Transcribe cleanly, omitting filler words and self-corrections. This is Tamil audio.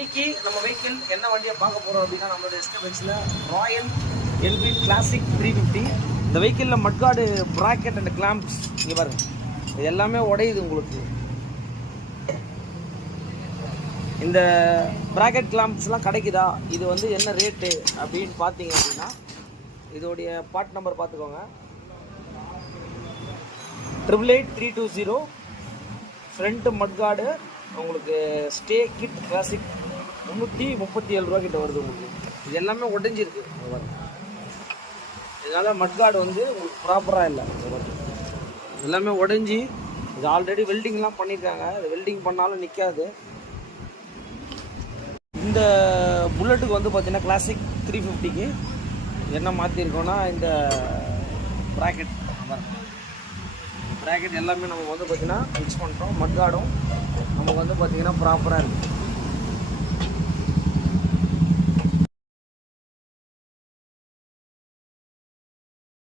இன்னைக்கு நம்ம வெஹிக்கிள் என்ன வண்டியை பார்க்க போகிறோம் அப்படின்னா நம்மளோட எஸ்கபெக்ஸில் ராயல் என்ஃபீல்ட் கிளாசிக் 350. இந்த வெஹிக்கிளில் மட்கார்டு ப்ராக்கெட் அண்ட் கிளாம்ப்ஸ் இங்கே பாருங்க, இது எல்லாமே உடையுது உங்களுக்கு. இந்த ப்ராக்கெட் கிளாம்ப்ஸ்லாம் கிடைக்குதா, இது வந்து என்ன ரேட்டு அப்படின்னு பார்த்தீங்க அப்படின்னா இதோடைய பார்ட் நம்பர் பார்த்துக்கோங்க. 888-320 ஃப்ரண்ட்டு மட்கார்டு உங்களுக்கு ஸ்டே கிட் கிளாசிக் 337 ரூபா கிட்ட வருது உங்களுக்கு. இது எல்லாமே உடஞ்சிருக்கு, இதனால் மட்கார்டு வந்து உங்களுக்கு ப்ராப்பராக இல்லை. எல்லாமே உடஞ்சி, இது ஆல்ரெடி வெல்டிங்லாம் பண்ணியிருக்காங்க. இது வெல்டிங் பண்ணாலும் நிற்காது. இந்த புல்லட்டுக்கு வந்து பார்த்தீங்கன்னா கிளாசிக் 350க்கு என்ன மாற்றிருக்கோன்னா இந்த ப்ராக்கெட் எல்லாமே நம்ம வந்து பார்த்திங்கன்னா ஃபிக்ஸ் பண்ணுறோம். மட்கார்டும் நமக்கு வந்து பார்த்திங்கன்னா ப்ராப்பராக இருக்குது.